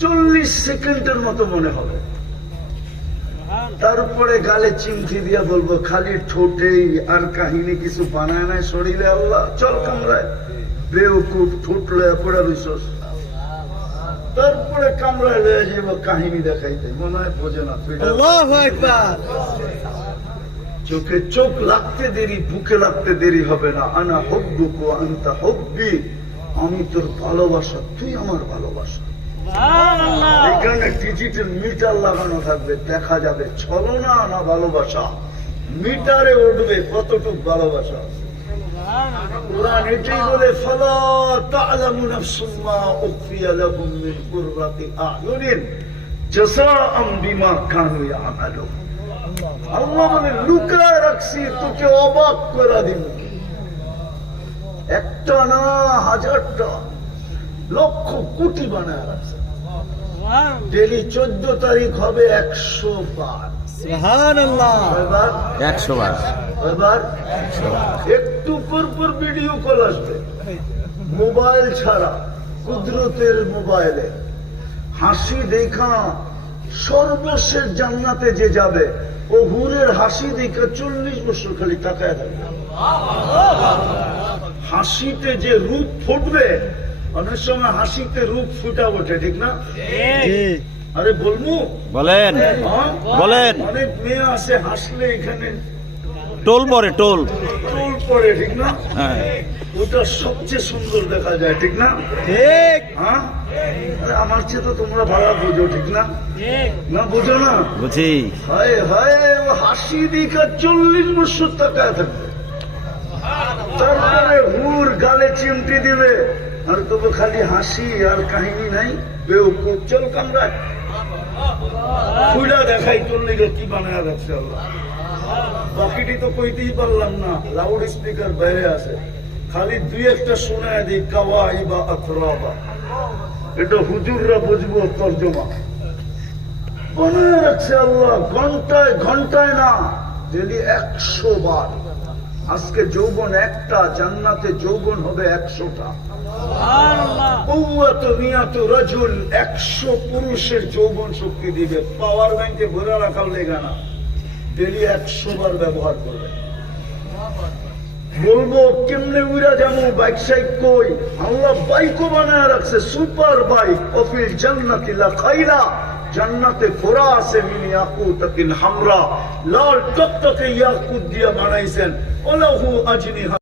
40 সেকেন্ডের মতো মনে হবে, তারপরে গালে চিমটি দিয়া বলবো খালি ঠোঁটেই, আর কাহিনী কিছু বানায় নাই শরীরে। আল্লাহ চল কামড়ায়, বেউকুফ ঠোঁট লয়ে পড়া রইছস। তারপরে কামড়ায় লয়ে যাবো কাহিনী দেখাইতে, মনে হয় বোঝে না। আল্লাহু আকবার। চোখে চোখ লাগতে দেরি, বুকে লাগতে দেরি হবে না। আনা হুব্বুকা ওয়া আনতা হুব্বি, আমি তোর ভালোবাসা, তুই আমার ভালোবাসা। এখানে ডিজিটাল মিটার লাগানো থাকবে, দেখা যাবে ছলনা না ভালোবাসা। মিটারে উঠবে কতটুক ভালোবাসা। কুরআন এটাই বলে, ফালা তা'লামু নাফসুম মা উখফিয়া লাহুম মিন কুররাতি আ'য়ুনিন জাযাআম বিমা কানু ইয়া'মালুন। আল্লাহ বলে লুকায় রাখছি, তোকে অবাক করে দিব। একটা না, হাজারটা, লক্ষ কোটি বানায় রাখছে। ডেলি 14 তারিখ হবে 100 বার। সুবহানাল্লাহ। 100 বার। এবার একটু পর ভিডিও কল আসবে, মোবাইল ছাড়া, কুদরতের মোবাইলে। হাসি দেখা সর্বশেষ জান্নাতে যে যাবে, ও হুরের হাসি দেখা 40 বছর খালি তাকায় থাকবে। হাসিতে যে রূপ ফুটবে, অনেক সময় হাসিতে রূপ ফুটা ওঠে, ঠিক না? আরে বলবো, বলেন বলেন। অনেক মেয়ে আছে হাসলে এখানে টোল পরে, টোল পরে, ঠিক না? হ্যাঁ, ওটা সবচেয়ে সুন্দর দেখা যায়, ঠিক না? ঠিক। হ্যাঁ, আরে আমার চেয়ে তো তোমরা ভালো বুঝো, ঠিক না? না বুঝো না? বুঝি। হায় হায়, ও হাসি দেখা 40 বছর তাকায় থাকবে। তারপরে হুর গালে চিমটি দিবে, আর তবু খালি হাসি আর কাহিনী নাই। বেউকুফ, চল কামড়ায় খুইলা দেখাই তোর লিগে কি বানায় রাখছে আল্লাহ। বাকিটি তো কইতেই পারলাম না, লাউড স্পিকার বাইরে আছে, খালি দুই একটা শোনায় দিই। কাওয়াইবা আতরাবা, এটা হুজুররা বুঝবো তর্জমা। বানায় রাখছে আল্লাহ, ঘন্টায় ঘন্টায় না, ডেলি 100 বার। আজকে যৌবন একটা, জান্নাতে যৌবন হবে 100টা। 100 পুরুষের যৌবন শক্তি দিবে, পাওয়ার ব্যাংকে ভরে রাখার লেগে না। ডেলি 100 বার ব্যবহার করবে। বলবো কেমনে উড়া যাবো, বাইক সাইক কই? আল্লাহ বাইকও বানায় রাখছে, সুপার বাইক। অফিল জান্নাতি লাখাইলা, জান্নাতে ঘোড়া আছে, মিন ইয়াকুতাতিন হামরা, লাল টকটকে ইয়াকুত দিয়ে বানাইছেন। ওলাহু আজনিহা।